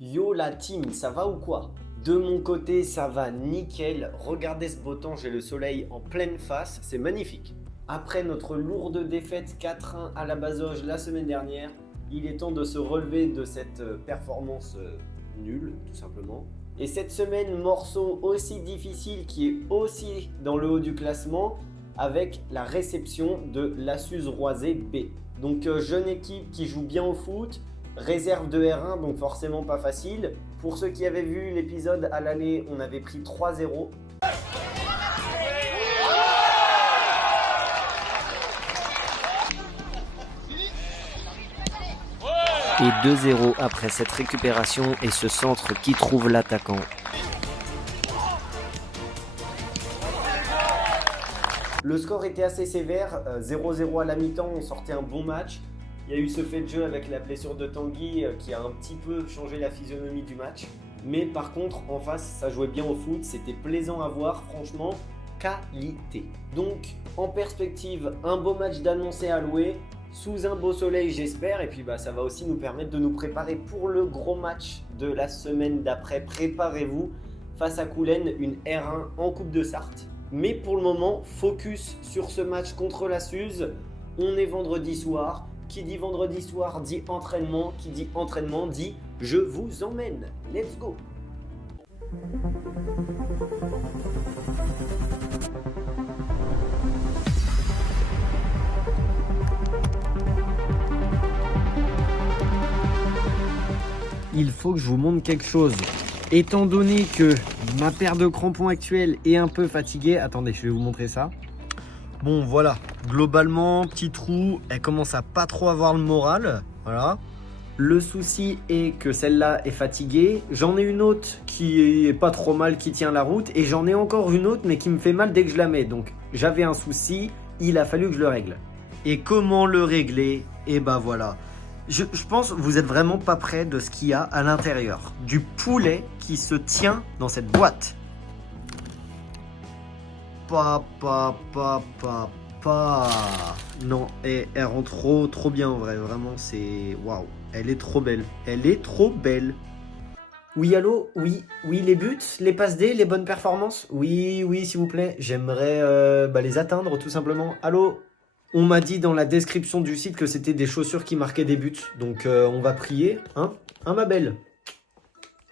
Yo la team, ça va ou quoi? De mon côté, ça va nickel. Regardez ce beau temps, j'ai le soleil en pleine face, c'est magnifique. Après notre lourde défaite 4-1 à la Bazoge la semaine dernière, il est temps de se relever de cette performance nulle, tout simplement. Et cette semaine, morceau aussi difficile qui est aussi dans le haut du classement, avec la réception de l'Assus Roisé B. Donc jeune équipe qui joue bien au foot, réserve de R1, donc forcément pas facile. Pour ceux qui avaient vu l'épisode à l'aller, on avait pris 3-0. Et 2-0 après cette récupération et ce centre qui trouve l'attaquant. Le score était assez sévère, 0-0 à la mi-temps, on sortait un bon match. Il y a eu ce fait de jeu avec la blessure de Tanguy qui a un petit peu changé la physionomie du match. Mais par contre, en face, ça jouait bien au foot, c'était plaisant à voir, franchement, qualité. Donc, en perspective, un beau match d'annoncé à louer, sous un beau soleil j'espère, et puis ça va aussi nous permettre de nous préparer pour le gros match de la semaine d'après. Préparez-vous, face à Coulennes, une R1 en Coupe de Sarthe. Mais pour le moment, focus sur ce match contre la Suze. On est vendredi soir. Qui dit vendredi soir dit entraînement. Qui dit entraînement dit je vous emmène. Let's go. Il faut que je vous montre quelque chose. Étant donné que ma paire de crampons actuelle est un peu fatiguée, attendez, je vais vous montrer ça. Bon voilà, globalement, petit trou, elle commence à pas trop avoir le moral, voilà. Le souci est que celle-là est fatiguée, j'en ai une autre qui est pas trop mal, qui tient la route, et j'en ai encore une autre mais qui me fait mal dès que je la mets, donc j'avais un souci, il a fallu que je le règle. Et comment le régler? Et bah voilà. Je pense que vous êtes vraiment pas près de ce qu'il y a à l'intérieur. Du poulet qui se tient dans cette boîte. Non, elle rend trop bien en vrai. Vraiment, c'est... Waouh. Elle est trop belle. Elle est trop belle. Oui, allô? Oui, les buts, les passes D, les bonnes performances? Oui, s'il vous plaît. J'aimerais les atteindre, tout simplement. Allô? On m'a dit dans la description du site que c'était des chaussures qui marquaient des buts. Donc on va prier, hein? Hein, ma belle?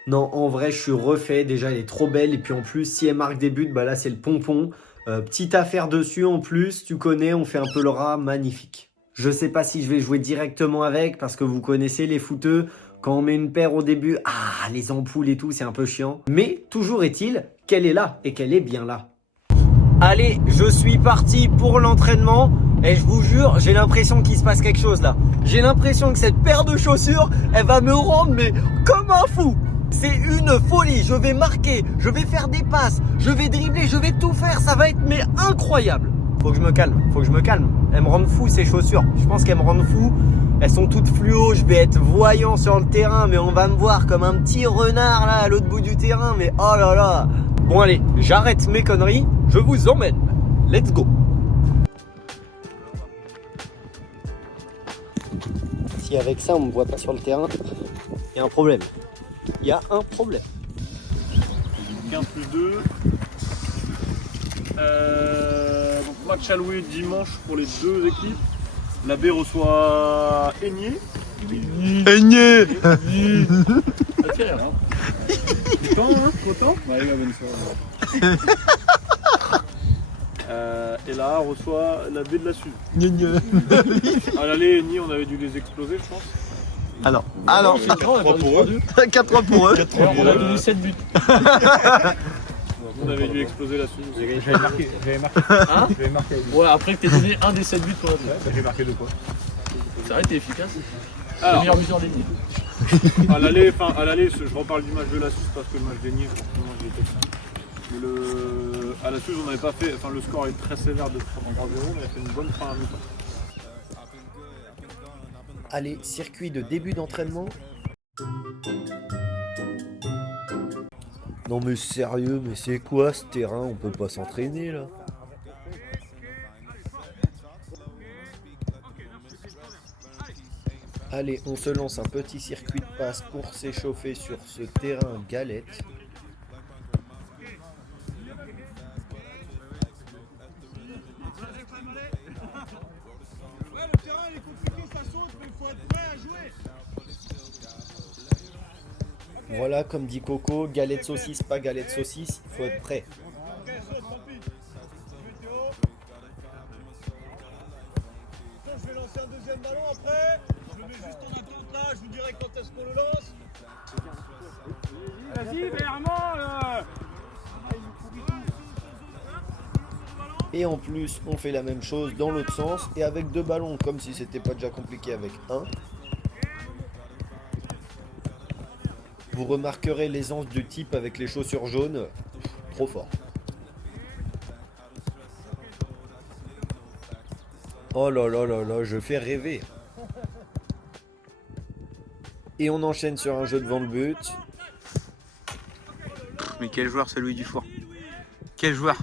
Non, en vrai, je suis refait. Déjà, elle est trop belle. Et puis en plus, si elle marque des buts, là, c'est le pompon. Petite affaire dessus en plus. Tu connais, on fait un peu le rat. Magnifique. Je sais pas si je vais jouer directement avec parce que vous connaissez les footeux. Quand on met une paire au début, les ampoules et tout, c'est un peu chiant. Mais toujours est-il qu'elle est là et qu'elle est bien là. Allez, je suis parti pour l'entraînement. Et je vous jure, j'ai l'impression qu'il se passe quelque chose là. J'ai l'impression que cette paire de chaussures, elle va me rendre mais comme un fou. C'est une folie, je vais marquer, je vais faire des passes, je vais dribbler, je vais tout faire, ça va être mais incroyable. Faut que je me calme, Elles me rendent fou ces chaussures, je pense qu'elles me rendent fou. Elles sont toutes fluo, je vais être voyant sur le terrain, mais on va me voir comme un petit renard là à l'autre bout du terrain, mais oh là là. Bon allez, j'arrête mes conneries, je vous emmène. Let's go. Si avec ça on me voit pas sur le terrain, il y a un problème. Il y a un problème. 15 plus 2. Donc match à louer dimanche pour les deux équipes. La B reçoit Aigné. Aigné. Content, hein? Content? Ouais, bonne soirée. Et là, on reçoit la B de la Suze. À l'aller, Aigné, on avait dû les exploser, je pense. Alors, 4-3 pour eux. 4-3 pour eux. On a donné 7 buts. On avait dû exploser la Suze. J'avais marqué. Hein? J'avais marqué. Ouais, après que t'aies donné un des 7 buts pour la Suze. J'ai marqué 2 points. C'est vrai, t'es efficace. Alors, le meilleur buteur d'Aigné. À l'aller, je reparle du match de la Suze parce que le match d'Aigné, forcément, j'y étais. Mais à la Suze, on n'avait pas fait. Enfin, le score est très sévère de 3-0, mais il a fait une bonne première mi-temps. Allez, circuit de début d'entraînement. Non mais sérieux, mais c'est quoi ce terrain? On peut pas s'entraîner là. Allez, on se lance un petit circuit de passe pour s'échauffer sur ce terrain galette. Voilà, comme dit Coco, galette saucisse, pas galette saucisse, il faut être prêt. Je vais lancer un deuxième ballon après. Je le mets juste en attente là, je vous dirai quand est-ce qu'on le lance. Vas-y, Bermond Et en plus, on fait la même chose dans l'autre sens et avec 2 ballons, comme si c'était pas déjà compliqué avec un. Vous remarquerez l'aisance du type avec les chaussures jaunes, trop fort. Oh là là là là, je fais rêver. Et on enchaîne sur un jeu devant le but. Mais quel joueur celui du four? Quel joueur?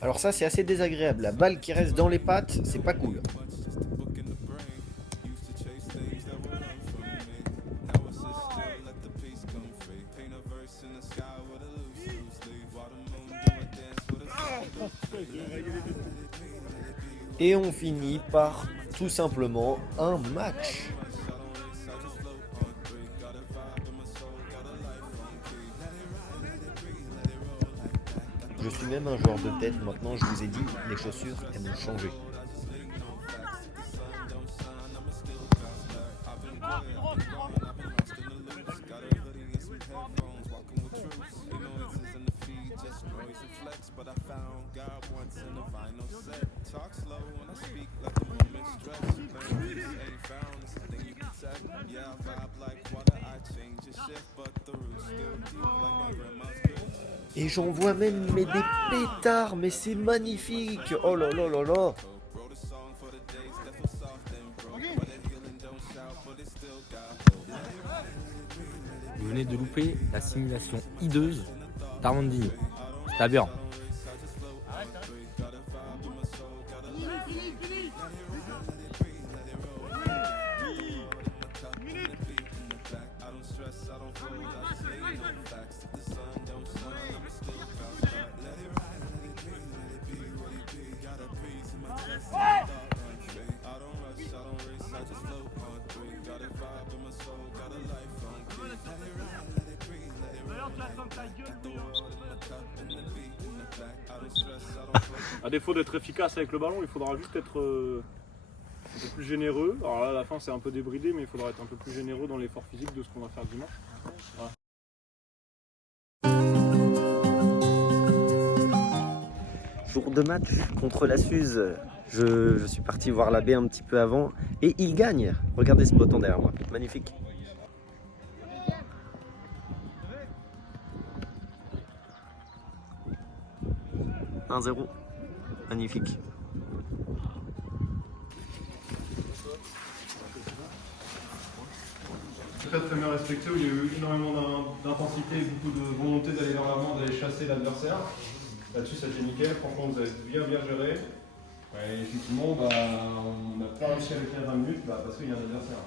Alors ça c'est assez désagréable, la balle qui reste dans les pattes, c'est pas cool. Et on finit par tout simplement un match. Je suis même un joueur de tête, maintenant je vous ai dit, les chaussures, elles m'ont changé. Et j'en vois même mais des pétards, mais c'est magnifique. Oh là là là là. Vous venez de louper la simulation hideuse d'Armandinho. C'est aberrant. À défaut d'être efficace avec le ballon, il faudra juste être un peu plus généreux. Alors là, à la fin, c'est un peu débridé, mais il faudra être un peu plus généreux dans l'effort physique de ce qu'on va faire dimanche. Voilà. Jour de match contre la Suze. Je suis parti voir la baie un petit peu avant et il gagne. Regardez ce potent derrière moi, magnifique. « 1-0, magnifique. » Très très bien respecté, où il y a eu énormément d'intensité, beaucoup de volonté d'aller vers l'avant, d'aller chasser l'adversaire. Là-dessus, ça a été nickel. Franchement, vous avez bien géré. Ouais, effectivement, on n'a pas réussi à le faire 20 minutes parce qu'il y a un adversaire.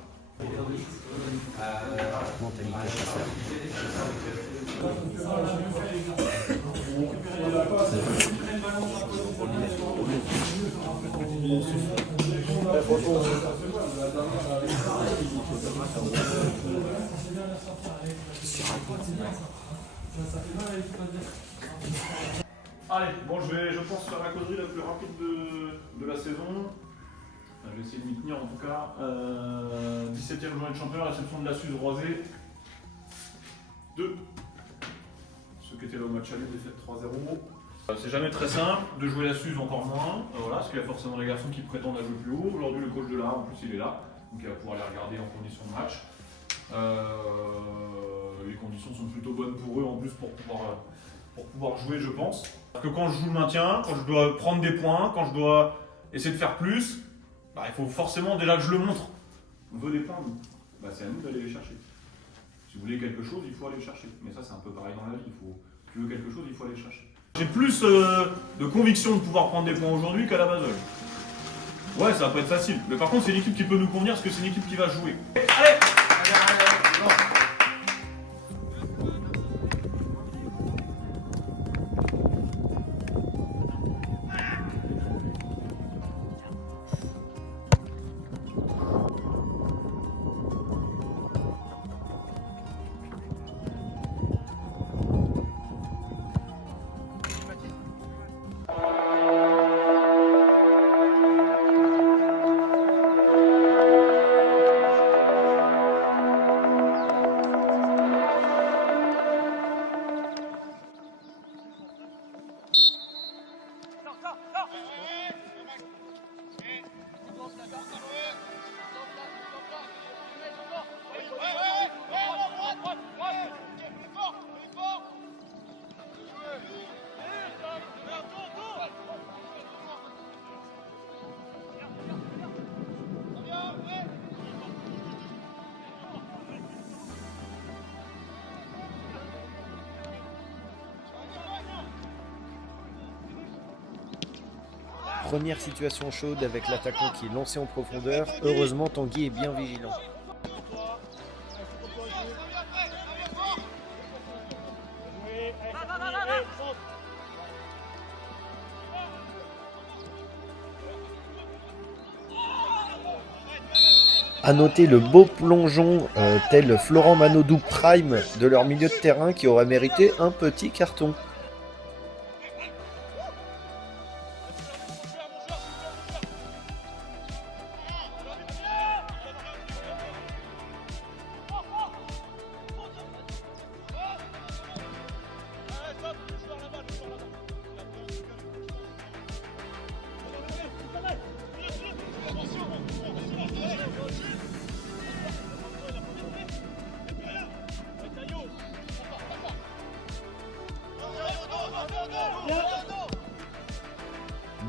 Allez, bon, je pense faire la causerie la plus rapide de la saison. Je vais essayer de m'y tenir en tout cas. 17e journée de championnat, réception de la Suze Roisé. 2. Ceux qui étaient là au match aller, défaite 3-0. C'est jamais très simple de jouer la Suze, encore moins. Voilà, parce qu'il y a forcément les garçons qui prétendent à jouer plus haut. Aujourd'hui, le coach de là, en plus, il est là. Donc il va pouvoir les regarder en condition de match. les conditions sont plutôt bonnes pour eux en plus pour pouvoir jouer, je pense. Parce que quand je joue le maintien, quand je dois prendre des points, quand je dois essayer de faire plus, bah, il faut forcément déjà que je le montre. On veut des points, nous. Bah, c'est à nous d'aller les chercher. Si vous voulez quelque chose, il faut aller le chercher. Mais ça, c'est un peu pareil dans la vie. Tu veux quelque chose, il faut aller le chercher. J'ai plus de conviction de pouvoir prendre des points aujourd'hui qu'à la Basel. Ouais, ça va pas être facile. Mais par contre, c'est une équipe qui peut nous convenir parce que c'est une équipe qui va jouer. Allez! Première situation chaude avec l'attaquant qui est lancé en profondeur. Heureusement, Tanguy est bien vigilant. A noter le beau plongeon tel Florent Manodou Prime de leur milieu de terrain qui aurait mérité un petit carton.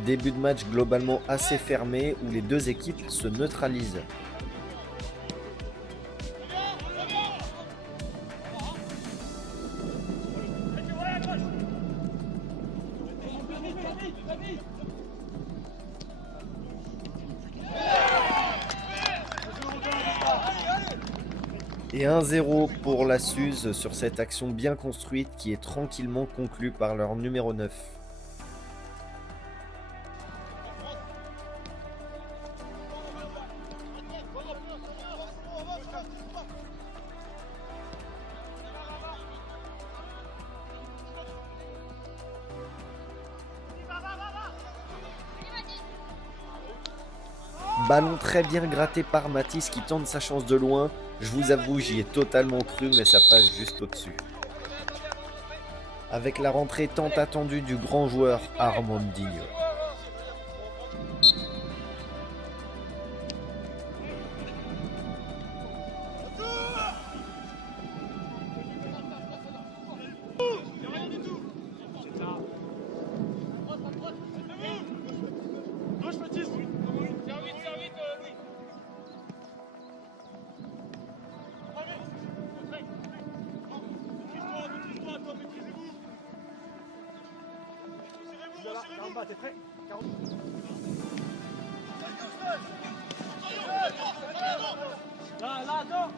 Début de match globalement assez fermé où les deux équipes se neutralisent. Et 1-0 pour la Suze sur cette action bien construite qui est tranquillement conclue par leur numéro 9. Ballon très bien gratté par Mathis qui tente sa chance de loin. Je vous avoue, j'y ai totalement cru, mais ça passe juste au-dessus. Avec la rentrée tant attendue du grand joueur Armandinho. T'es prêt? Là, attends.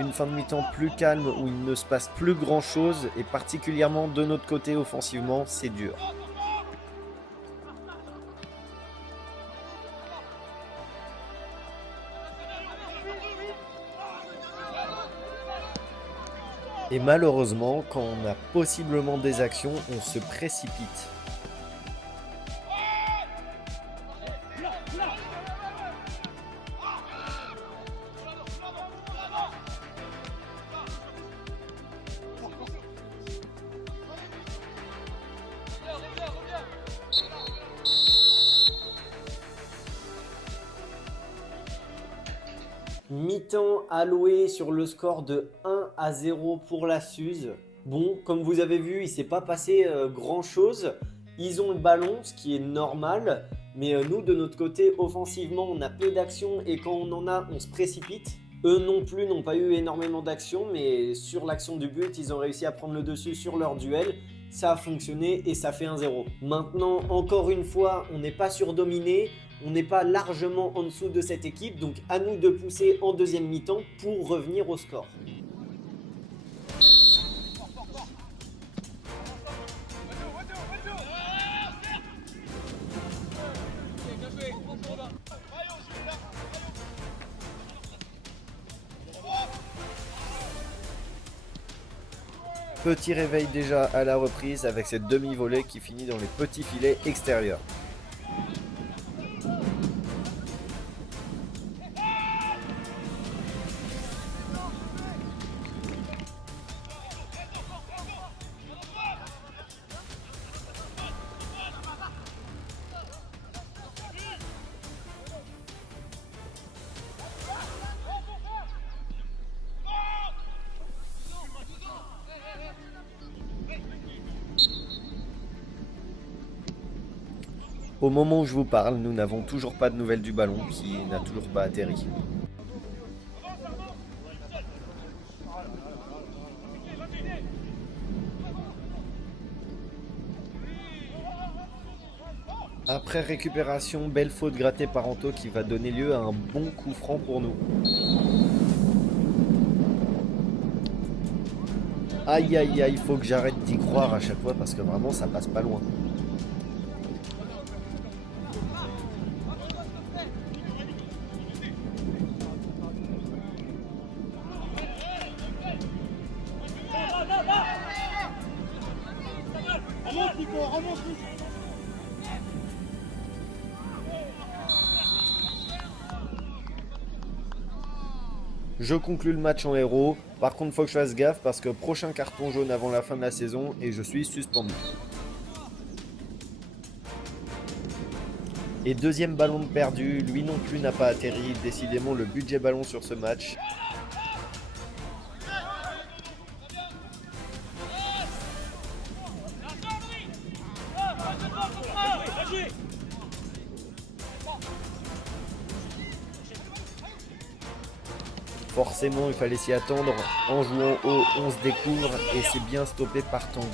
Une fin de mi-temps plus calme où il ne se passe plus grand chose et particulièrement de notre côté offensivement, c'est dur. Et malheureusement, quand on a possiblement des actions, on se précipite. Mi-temps alloué sur le score de 1-0 pour la Suze. Bon, comme vous avez vu, il ne s'est pas passé grand-chose. Ils ont le ballon, ce qui est normal. Mais nous, de notre côté, offensivement, on a peu d'actions et quand on en a, on se précipite. Eux non plus n'ont pas eu énormément d'actions, mais sur l'action du but, ils ont réussi à prendre le dessus sur leur duel. Ça a fonctionné et ça fait 1-0. Maintenant, encore une fois, on n'est pas surdominé. On n'est pas largement en dessous de cette équipe, donc à nous de pousser en deuxième mi-temps pour revenir au score. Petit réveil déjà à la reprise avec cette demi-volée qui finit dans les petits filets extérieurs. Au moment où je vous parle, nous n'avons toujours pas de nouvelles du ballon qui n'a toujours pas atterri. Après récupération, belle faute grattée par Anto qui va donner lieu à un bon coup franc pour nous. Aïe aïe aïe, il faut que j'arrête d'y croire à chaque fois parce que vraiment ça passe pas loin. Je conclus le match en héros. Par contre, il faut que je fasse gaffe parce que prochain carton jaune avant la fin de la saison et je suis suspendu. Et deuxième ballon de perdu, lui non plus n'a pas atterri. Décidément le budget ballon sur ce match. Forcément, il fallait s'y attendre. En jouant haut, on se découvre et c'est bien stoppé par Tanguy.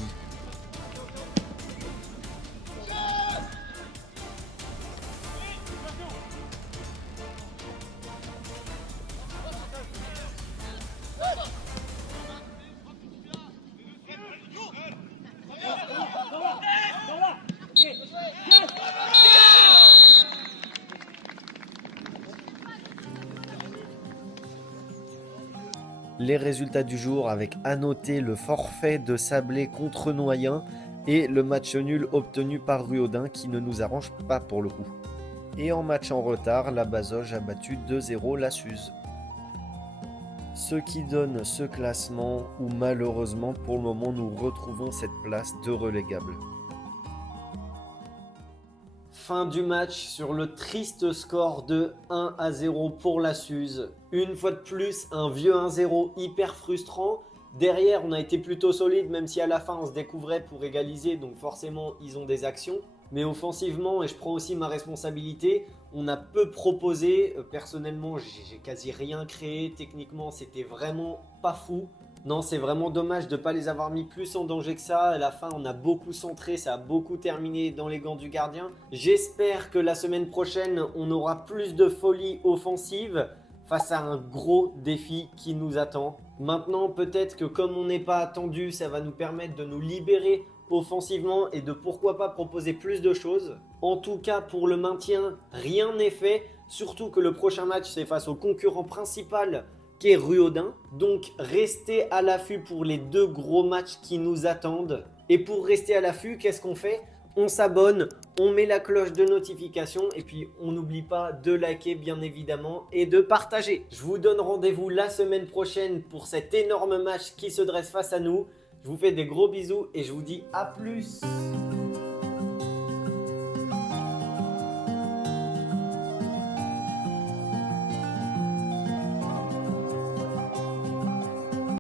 Les résultats du jour avec à noter le forfait de Sablé contre Noyen et le match nul obtenu par Ruaudin qui ne nous arrange pas pour le coup. Et en match en retard, la Bazoge a battu 2-0 la Suze. Ce qui donne ce classement où malheureusement pour le moment nous retrouvons cette place de relégable. Fin du match sur le triste score de 1-0 pour la Suze. Une fois de plus, un vieux 1-0 hyper frustrant. Derrière, on a été plutôt solide, même si à la fin, on se découvrait pour égaliser. Donc forcément, ils ont des actions. Mais offensivement, et je prends aussi ma responsabilité, on a peu proposé. Personnellement, j'ai quasi rien créé. Techniquement, c'était vraiment pas fou. Non, c'est vraiment dommage de ne pas les avoir mis plus en danger que ça. À la fin, on a beaucoup centré, ça a beaucoup terminé dans les gants du gardien. J'espère que la semaine prochaine, on aura plus de folie offensive face à un gros défi qui nous attend. Maintenant, peut-être que comme on n'est pas attendu, ça va nous permettre de nous libérer offensivement et de pourquoi pas proposer plus de choses. En tout cas, pour le maintien, rien n'est fait. Surtout que le prochain match, c'est face au concurrent principal qu'est Ruaudin. Donc restez à l'affût pour les 2 gros matchs qui nous attendent. Et pour rester à l'affût, qu'est-ce qu'on fait? On s'abonne, on met la cloche de notification et puis on n'oublie pas de liker bien évidemment et de partager. Je vous donne rendez-vous la semaine prochaine pour cet énorme match qui se dresse face à nous. Je vous fais des gros bisous et je vous dis à plus.